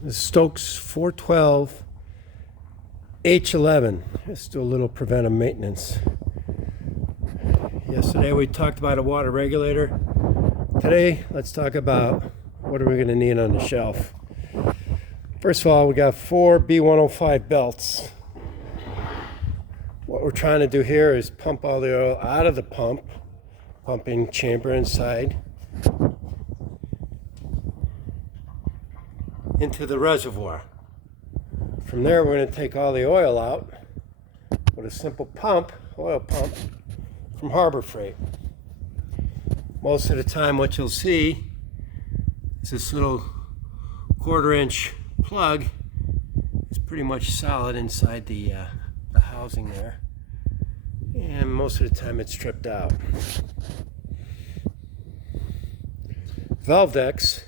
This is Stokes 412H11. Let's do a little preventive maintenance. Yesterday we talked about a water regulator. Today, let's talk about what are we going to need on the shelf. First of all, we got 4 B105 belts. What we're trying to do here is pump all the oil out of the pumping chamber inside into the reservoir. From there, we're going to take all the oil out with a simple oil pump from Harbor Freight. Most of the time what you'll see is this little 1/4-inch plug is pretty much solid inside the housing there, and most of the time it's stripped out. Valve decks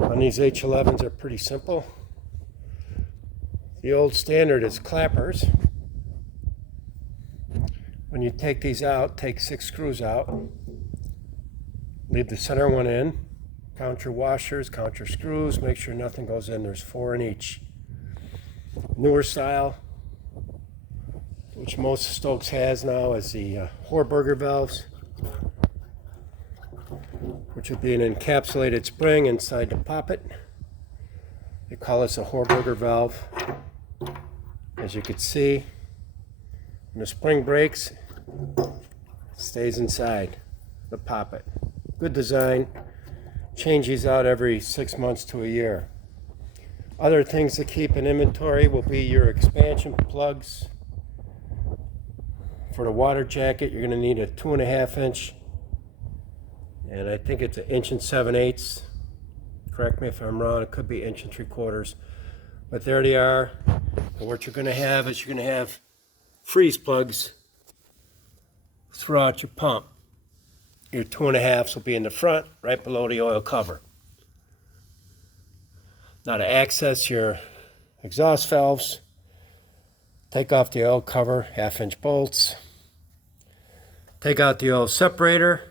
on these H11s are pretty simple. The old standard is clappers. When you take these out, take 6 screws out, leave the center one in, count your washers, count your screws, make sure nothing goes in. There's 4 in each. Newer style, which most Stokes has now, is the Horburger valves, which would be an encapsulated spring inside the poppet. They call this a Horburger valve. As you can see, when the spring breaks, it stays inside the poppet. Good design. Change these out every 6 months to a year. Other things to keep in inventory will be your expansion plugs. For the water jacket, you're going to need a 2.5-inch, and I think it's 1 7/8 inches. Correct me if I'm wrong, it could be 1 3/4 inches. But there they are. And what you're going to have is you're going to have freeze plugs throughout your pump. Your 2.5s will be in the front, right below the oil cover. Now to access your exhaust valves, take off the oil cover, 1/2-inch bolts. Take out the oil separator.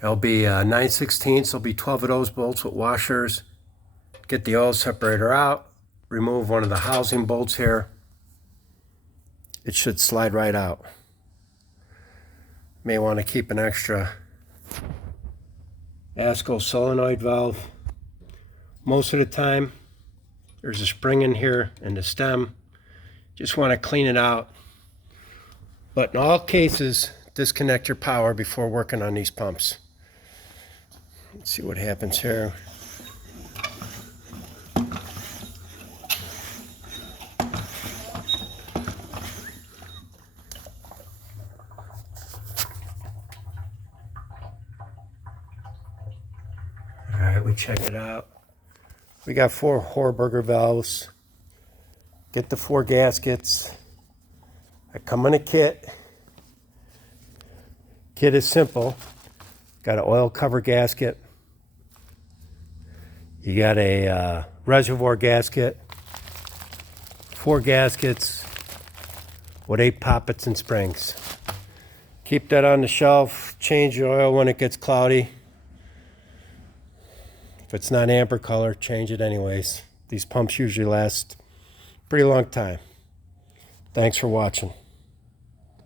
There'll be 9/16. There'll be 12 of those bolts with washers. Get the oil separator out. Remove one of the housing bolts here. It should slide right out. May want to keep an extra ASCO solenoid valve. Most of the time, there's a spring in here in the stem. Just want to clean it out. But in all cases, disconnect your power before working on these pumps. Let's see what happens here. All right, we check it out. We got 4 Horburger valves. Get the 4 gaskets. I come in a kit. Kit is simple. Got an oil cover gasket. You got a reservoir gasket. 4 gaskets with 8 poppets and springs. Keep that on the shelf. Change your oil when it gets cloudy. If it's not amber color, change it anyways. These pumps usually last a pretty long time. Thanks for watching.